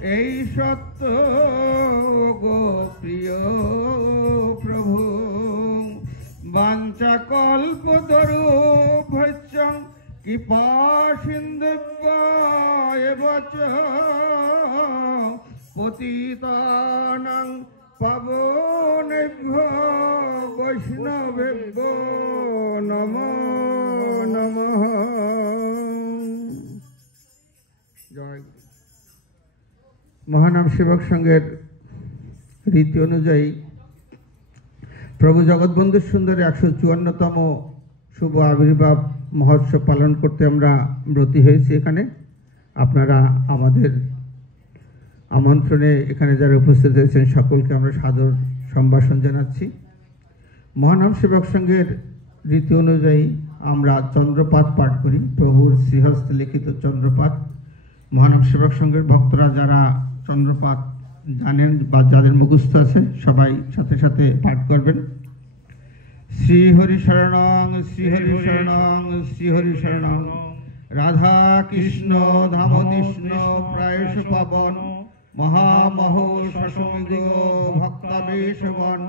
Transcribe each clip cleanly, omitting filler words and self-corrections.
এই সত্য গো প্রিয় প্রভু বাঞ্ছা কল্পতরু ভৈচ্ছং কৃপা সিন্ধুভ্যায় বচ পতিতানাং পাবনেভ্যো বৈষ্ণবেভ্যো নমো নমঃ। জয় গুরু। মহানাম সেবক সংঘের রীতি অনুযায়ী প্রভু জগৎবন্ধু সুন্দর 154তম শুভ আবির্ভাব মহোৎসব পালন করতে আমরা ব্রতী হয়েছি। এখানে আপনারা আমাদের আমন্ত্রণে এখানে যারা উপস্থিত হয়েছেন সকলকে আমরা সাদর সম্ভাষণ জানাচ্ছি। মহানাম সেবক সংঘের রীতি অনুযায়ী আমরা চন্দ্রপাঠ পাঠ করি, প্রভুর শ্রীহস্তে লিখিত চন্দ্রপাঠ। মহানাম সেবক সংঘের ভক্তরা যারা চন্দ্রপাঠ জানেন বা যাদের মুখস্থ আছে সবাই সাথে সাথে পাঠ করবেন। শ্রীহরি শরণং শ্রীহরি শরণং শ্রীহরি শরণং রাধা কৃষ্ণ ধামকৃষ্ণ প্রায়শ পাবন মহামহ শশমিগ ভক্তাবেশবন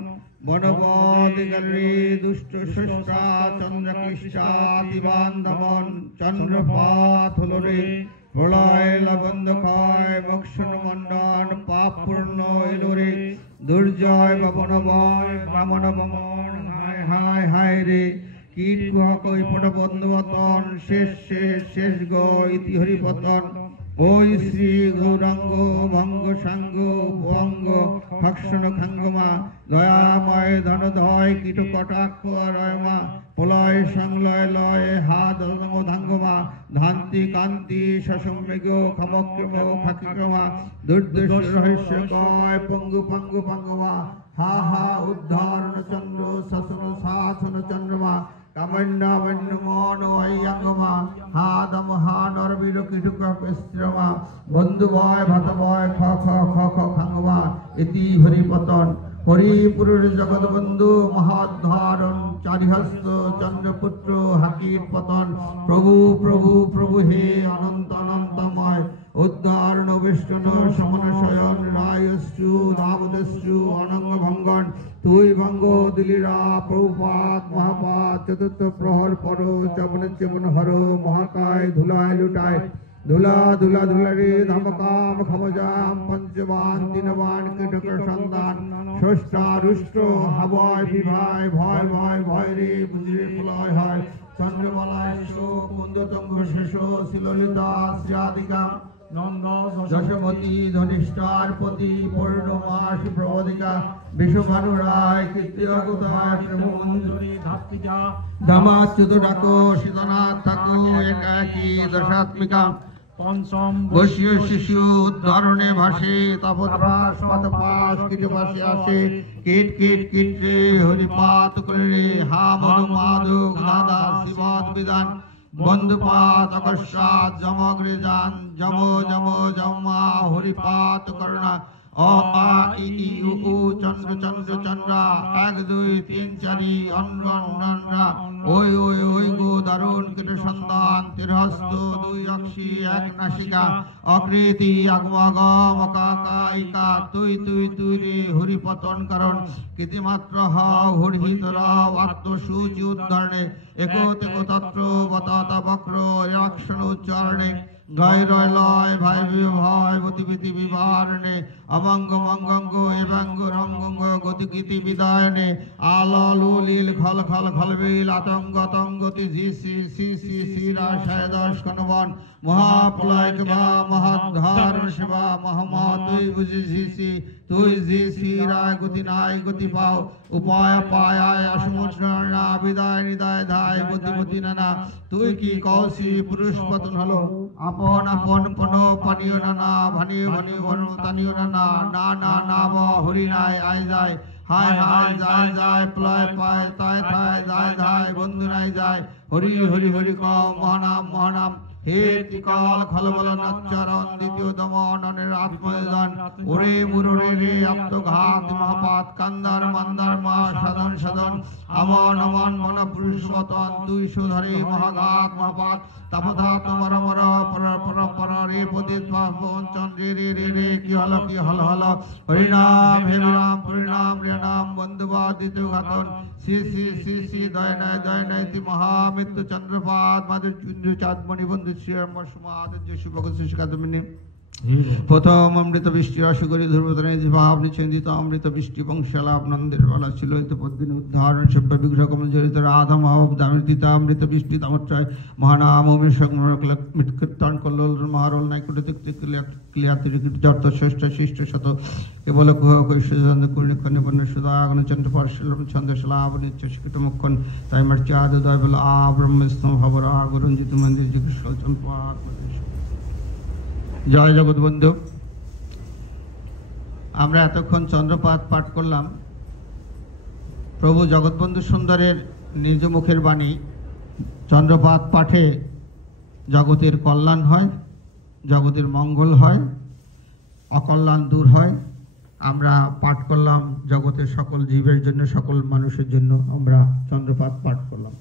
বনবদিগলি দুষ্ট সৃষ্টা চন্দ্রকৃষ্টাতিবান্ধবন চন্দ্রপাঠ হল রে প্রলয় লবন্ধক্ষয় মোক্ষণ মণ্ডন পাপ পূর্ণ এলো রে দুর্জয় ববনবয় বামন বমন হায় হায় হায় রে কীট কুহক পট বন্ধুবতন শেষ শেষ শেষ গ ইতি হরিপতন ওই শ্রী গৌরাঙ্গ ভঙ্গ সাঙ্গ ভঙ্গ ভক্ষণ খাঙ্গমা দয়াময় ধনধয় কীট কটাক্ষ রয়মা প্রলয় সংলয় লয় হাত ধাঙ্গমা ধান্তি কান্তি সসম্যগ ক্ষমক্রম খাকিক্রমা দুর্দশ রহস্য কয় পঙ্গু পঙ্গু পঙ্গমা হা হা উদ্ধারণ চন্দ্র শশন শাসন চন্দ্রমা কামন্যামন্য মন অয়ঙ্গমা হা দম হা নরবীর কীটুকস্ত্রমা বন্ধু ভয় ভাত ভয় খ খ খ খ খাঙ্গমা ইতি হরিপতন হরিপুরের জগৎবন্ধু মহাধারণ চারিহস্ত চন্দ্রপুত্র হাকির পতন প্রভু প্রভু প্রভু হে অনন্ত অনন্তময় উদ্ধারণ বিষ্ণু সমন শয়ন রায়শ্রু রাবদশ্রু অনঙ্গ ভঙ্গন তুই ভঙ্গ দিলিরা প্রভুপাত মহাপাত চতুর্থ প্রহর পর চবন চেবন হর মহাকায় ধুলায় লুটায় ধুলা ধুলা ধুলারে ধমকাম খমজাম পঞ্চবান দিনবান কীটকর সন্ধান ষষ্ঠা রুষ্ট হাবয় বিভায় ভয় ভয় ভয় রে বুঝিরে প্রলয় হয় চন্দ্রমালায় শোক মন্দতঙ্গ শেষ শিললিতা শ্রিয়াদিকা নন্দ যশমতী ধনিষ্ঠার পতি পূর্ণমাস প্রবদিকা বিশ্বভানু রায় কীর্তিরগতায় প্রেমমঞ্জুরি ধাত্রিকা ধমাচ্যুত ডাকো সীতানাথ থাকো একাকী দশাত্মিকা পঞ্চম বৈশ্য শিশু উদ্ধারণে ভাসে তপদ্রাস পাতপাস কীটবাসে আসে কীট কীট কীট রে হরিপাত করে হা মধু মাধু দাদা শিবদ বিধান বন্ধুপাত অকস্মাৎ যমগ্রে যান যম যম যমা হরিপাত করুণা অ আ ই ই উ উ চন্দ্র চন্দ্র চন্দ্রা 1 2 3 4 অন্ন অন্না ওই ওই ওই গো দারুণ কীট সন্তান তিরহস্ত 2 অক্ষি 1 নাসিকা অকৃতি আগমগম কাকাইকা তুই তুই তুই রে হরিপতন কারণ কীতিমাত্র হ হরিহিতর আত্মসূচি উদ্ধারণে একো তেকো তত্র বতাতা বক্র অক্ষর উচ্চারণে গায় রয় লয় ভাই ভয় গতিবিধি বিভারণে অমঙ্গ মঙ্গঙ্গ এবাঙ্গ রঙ্গঙ্গ গতিগীতি বিদায়নে আলু লীল খল খল খলবিল আতঙ্গ তঙ্গতি জি সি সি সি সি রাশায় দশ কনবন মহাপ্রলয় বা মহাধারণ সেবা মহামত তুই বুঝি জি সি তুই জি সি রায় গতি নাই গতি পাও উপায় পায় সমুদ্রা বিদায় নিদায় ধায় গতিমতি নানা তুই কি কৌশি পুরুষ পতন হলো আপন আপন পন পানীয় নানা ভানিয়ে ভানিয়ে ভন তানিয় নানা না না নাম হরি নাই আয় যায় হায় হায় যায় যায় প্রলয় পায় তাই তাই যায় যায় বন্ধু নাই যায় হরি হরি হরি ক মহানাম মহানাম হে ত্রিকাল খলবল নচ্চরণ দ্বিতীয় দমনের আত্ময়দান ওরে মুরে রে আত্মঘাত মহাপাত কান্দার মান্দার মা সাধন সাধন আমন আমন মন পুরুষবতন দুই সুধরে মহাঘাত মহাপাত তাপধা তোমার মর পর পর পর রে পদিত চন্দ্রে রে রে রে হল কি হল হল হরিনাম হরিনাম হরিনাম হরিনাম বন্ধুবাদিত ঘাতন শ্রী শ্রী শ্রী শ্রী দয় তি মহামৃত্যু চন্দ্রপাত মাধুর চন্দ্র চাঁদমণি বন্ধু শ্রী সমাদ শুভক শিষ্কাদমিনী প্রথম অমৃত বৃষ্টি রসকরি ধ্রুবতনে ভাবনি চিন্তিত অমৃত বৃষ্টি বংশালাপ নন্দের বালা ছিল পদ্মিনী উদ্ধারণ সভ্য বিগ্রহ কমজরিত রাধা মহাব দামিতা অমৃত বৃষ্টি তামত্রায় মহানাম কীর্তন কল্লোল মহারল নাইকুটিক ক্লিয়াতিরিকৃত শ্রেষ্ঠ শিষ্ট শত কেবল কুহ কৈশ্বচন্দ্র কুর্ণিক্ষণ নিপন্ন সুদাগণ চন্দ্র পার্শ্বলম ছন্দ শলাভ নিত্য শিক্ষিত মুক্ষণ তাই মর্চাদ উদয় বল আ ব্রহ্মস্তম ভবরা গুরঞ্জিত মন্দির জিজ্ঞাসা চম্পাত জয় জগৎবন্ধু। আমরা এতক্ষণ চন্দ্রপাত পাঠ করলাম। প্রভু জগৎবন্ধু সুন্দরের নিজ মুখের বাণী, চন্দ্রপাত পাঠে জগতের কল্যাণ হয়, জগতের মঙ্গল হয়, অকল্যাণ দূর হয়। আমরা পাঠ করলাম জগতের সকল জীবের জন্য, সকল মানুষের জন্য আমরা চন্দ্রপাত পাঠ করলাম।